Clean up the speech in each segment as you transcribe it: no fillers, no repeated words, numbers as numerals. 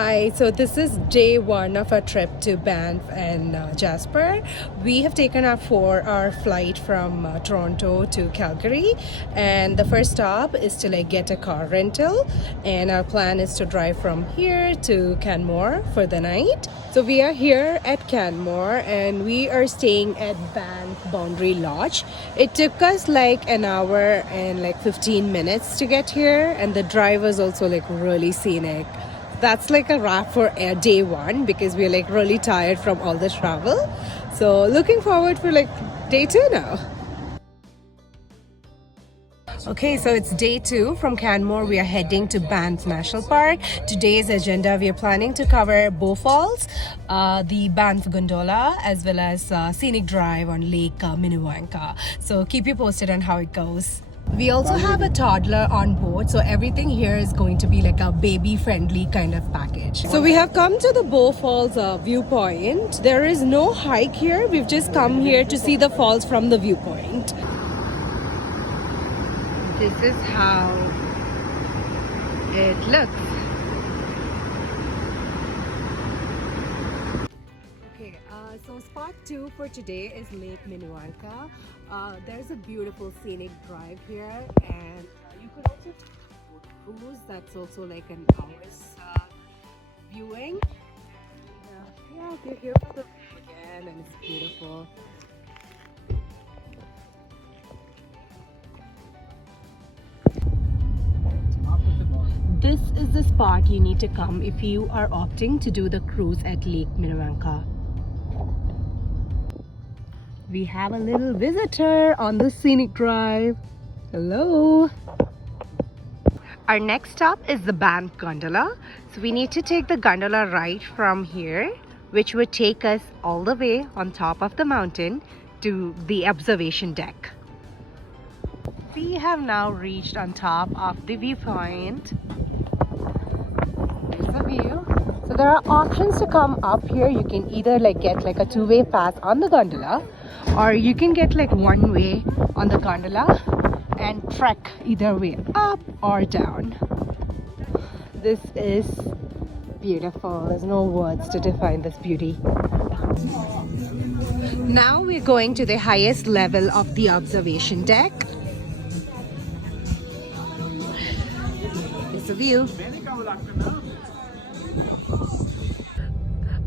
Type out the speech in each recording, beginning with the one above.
Hi, so this is day one of our trip to Banff and Jasper. We have taken our 4-hour flight from Toronto to Calgary, and the first stop is to get a car rental. And our plan is to drive from here to Canmore for the night. So we are here at Canmore, and we are staying at Banff Boundary Lodge. It took us an hour and 15 minutes to get here, and the drive was also really scenic. That's a wrap for day one because we're really tired from all the travel. So looking forward for day two now. Okay, so it's day two from Canmore. We are heading to Banff National Park. Today's agenda, we are planning to cover Bow Falls, the Banff Gondola, as well as scenic drive on Lake Minnewanka. So keep you posted on how it goes. We also have a toddler on board, so everything here is going to be a baby-friendly kind of package. So we have come to the Bow Falls viewpoint. There is no hike here. We've just come here to see the falls from the viewpoint. This is how it looks. Okay, so spot 2 for today is Lake Minnewanka. There's a beautiful scenic drive here, and you could also take a boat cruise. That's also an hour's viewing. Yeah, we're here for the view again, and it's beautiful. This is the spot you need to come if you are opting to do the cruise at Lake Minnewanka. We have a little visitor on the scenic drive. Hello. Our next stop is the Banff Gondola. So we need to take the gondola right from here, which would take us all the way on top of the mountain to the observation deck. We have now reached on top of the viewpoint. There's the view. So there are options to come up here. You can either get a two-way pass on the gondola, or you can get one way on the gondola and trek either way up or down. This is beautiful. There's no words to define this beauty. Now we're going to the highest level of the observation deck. Here's the view.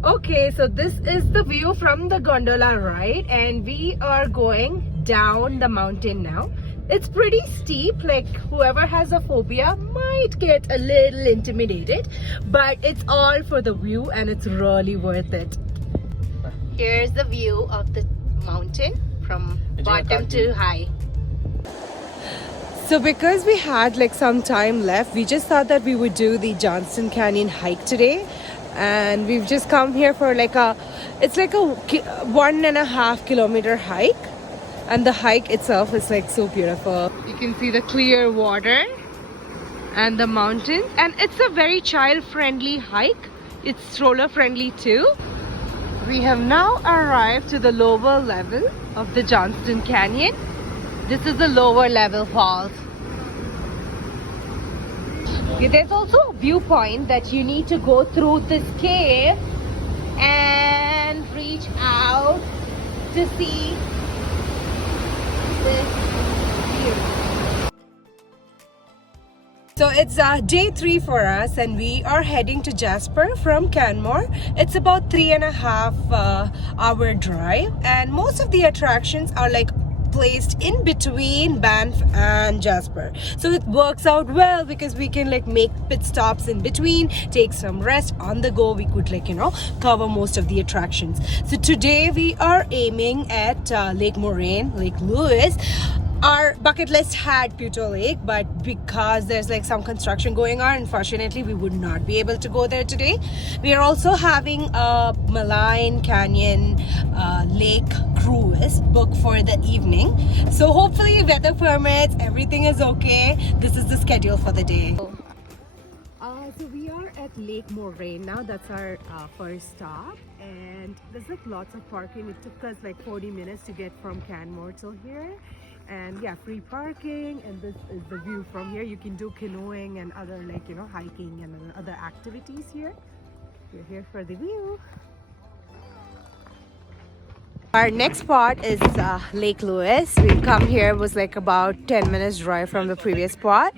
Okay, so this is the view from the gondola, right? And we are going down the mountain now. It's pretty steep, whoever has a phobia might get a little intimidated, but it's all for the view and it's really worth it. Here's the view of the mountain from bottom to high. So because we had some time left, we just thought that we would do the Johnston Canyon hike today. And we've just come here for it's a 1.5 kilometer hike, and the hike itself is so beautiful. You can see the clear water and the mountains, and it's a very child-friendly hike. It's stroller-friendly too. We have now arrived to the lower level of the Johnston Canyon. This is the lower level falls. There's also a viewpoint that you need to go through this cave and reach out to see this view. So it's day 3 for us, and we are heading to Jasper from Canmore. It's about 3.5 hour drive, and most of the attractions are placed in between Banff and Jasper, so it works out well because we can make pit stops in between, take some rest on the go. We could cover most of the attractions. So today we are aiming at Lake Moraine, Lake Louise. Our bucket list had Puto Lake, but because there's some construction going on, unfortunately we would not be able to go there today. We are also having a Malign Canyon lake cruise booked for the evening. So hopefully weather permits, everything is okay. This is the schedule for the day. So we are at Lake Moraine now. That's our first stop, and there's lots of parking. It took us 40 minutes to get from Canmore till here. And yeah, free parking, and this is the view from here. You can do canoeing and other hiking and other activities here. We're here for the view. Our next spot is Lake Louise. We come here, it was like about 10 minutes drive from the previous spot.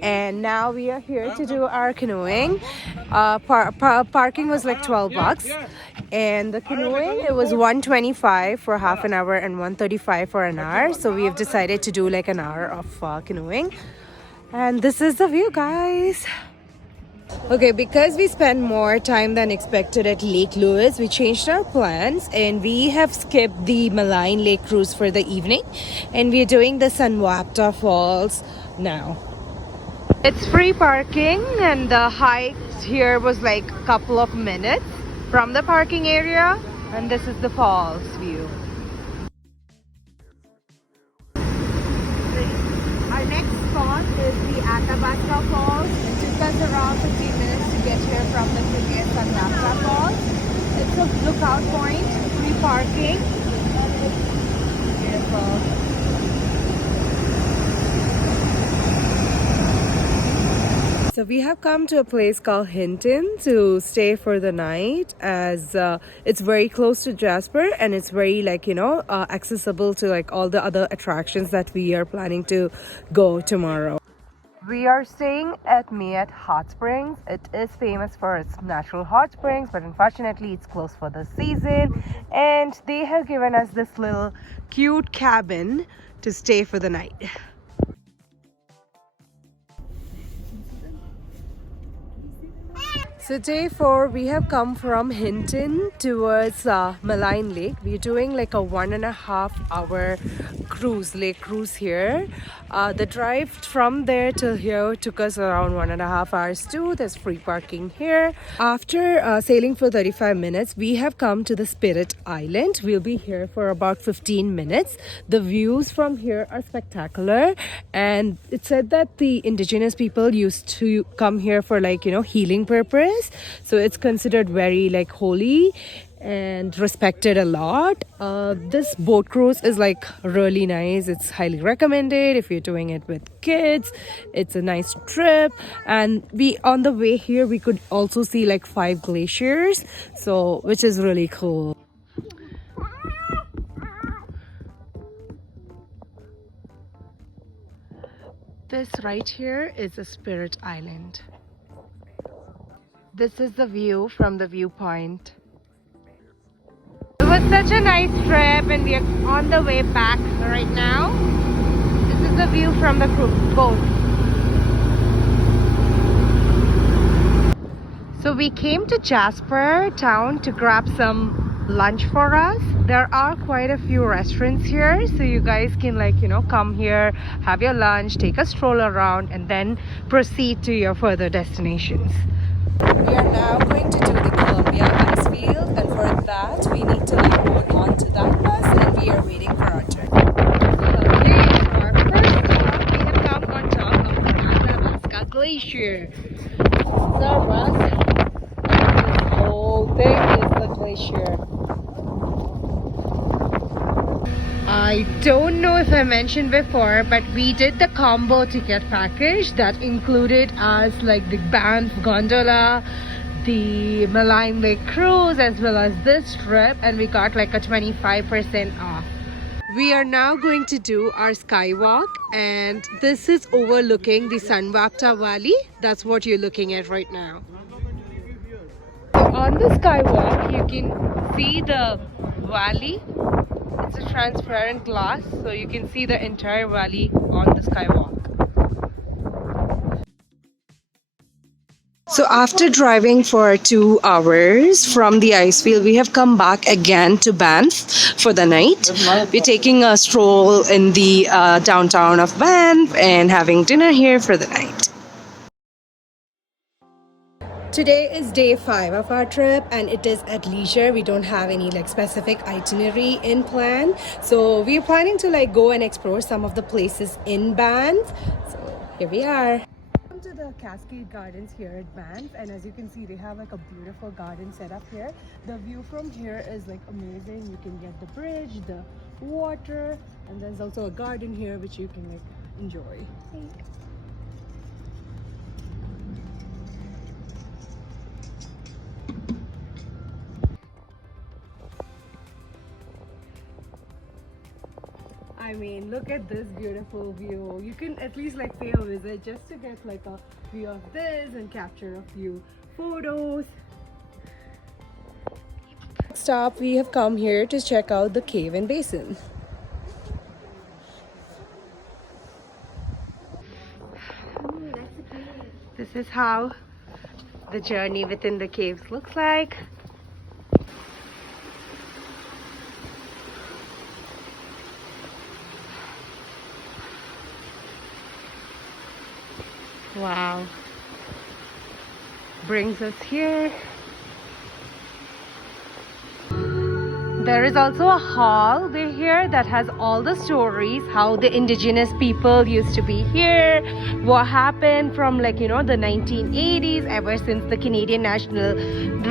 And now we are here to do our canoeing. Parking was like 12 bucks. And the canoeing, it was 125 for half an hour and 135 for an hour. So we have decided to do like an hour of canoeing. And this is the view, guys. Okay, because we spent more time than expected at Lake Louise, we changed our plans and we have skipped the Malign Lake cruise for the evening, and we're doing the Sunwapta Falls now. It's free parking, and the hike here was like a couple of minutes from the parking area, and this is the falls view. Our next spot is the Athabasca Falls. It took us around 15 minutes to get here from the previous Sunwapta Falls. It's a lookout point, free parking, and it's beautiful. So we have come to a place called Hinton to stay for the night, as it's very close to Jasper and it's very accessible to like all the other attractions that we are planning to go tomorrow. We are staying at Mayette Hot Springs. It is famous for its natural hot springs, but unfortunately it's closed for the season, and they have given us this little cute cabin to stay for the night. So day 4, we have come from Hinton towards Malign Lake. We're doing like a 1.5 hour lake cruise here. The drive from there till here took us around 1.5 hours too. There's free parking here. After sailing for 35 minutes, we have come to the Spirit Island. We'll be here for about 15 minutes. The views from here are spectacular, and it said that the indigenous people used to come here for healing purpose. So it's considered very holy and respected a lot. This boat cruise is really nice. It's highly recommended if you're doing it with kids. It's a nice trip, and on the way here we could also see 5 glaciers, so which is really cool. This right here is a Spirit Island. This is the view from the viewpoint. It was such a nice trip, and we are on the way back right now. This is the view from the boat. So we came to Jasper town to grab some lunch for us. There are quite a few restaurants here, so you guys can come here, have your lunch, take a stroll around, and then proceed to your further destinations. We are now going to do the Columbia ice field, and for that we need to hold on to that bus, and we are waiting for our turn. Okay, for our first stop, we have come on top of the Athabasca Glacier. The bus, this whole thing is the glacier. I don't know if I mentioned before, but we did the combo ticket package that included us the Banff gondola, the Malign Lake cruise, as well as this trip, and we got a 25% off. We are now going to do our skywalk, and this is overlooking the Sunwapta Valley. That's what you're looking at right now. On the skywalk, you can see the valley. It's a transparent glass, so you can see the entire valley on the skywalk. So after driving for 2 hours from the ice field, we have come back again to Banff for the night. We're taking a stroll in the downtown of Banff and having dinner here for the night. Today is day 5 of our trip, and it is at leisure. We don't have any specific itinerary in plan, so we're planning to go and explore some of the places in Banff. So here we are. Welcome to the Cascade Gardens here at Banff, and as you can see, they have a beautiful garden set up here. The view from here is amazing. You can get the bridge, the water, and there's also a garden here which you can enjoy. I mean, look at this beautiful view. You can at least like pay a visit just to get like a view of this and capture a few photos. Next up, we have come here to check out the cave and basin. This is how the journey within the caves looks like. Wow. Brings us here. There is also a hallway here that has all the stories, how the indigenous people used to be here, what happened from like, you know, the 1980s, ever since the Canadian National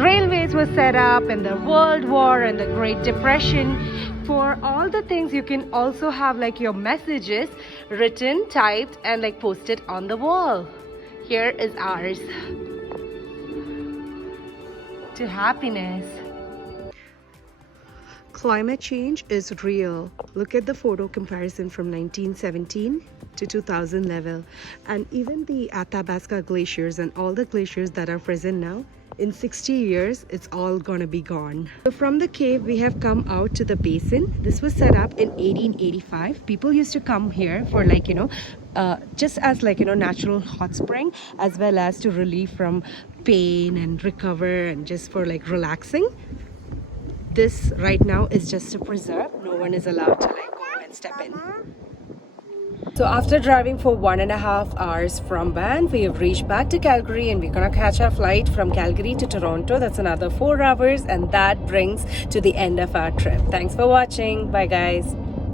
Railways was set up, and the World War and the Great Depression. For all the things, you can also have like your messages written, typed, and like posted on the wall. Here is ours. To happiness. Climate change is real. Look at the photo comparison from 1917 to 2000 level. And even the Athabasca glaciers and all the glaciers that are present now, in 60 years, it's all gonna be gone. So from the cave, we have come out to the basin. This was set up in 1885. People used to come here for like, you know, just as like, you know, natural hot spring, as well as to relieve from pain and recover and just for like relaxing. This right now is just a preserve. No one is allowed to like go and step in. So after driving for 1.5 hours from Banff, we have reached back to Calgary, and we're gonna catch our flight from Calgary to Toronto. That's another 4 hours, and that brings to the end of our trip. Thanks for watching. Bye guys.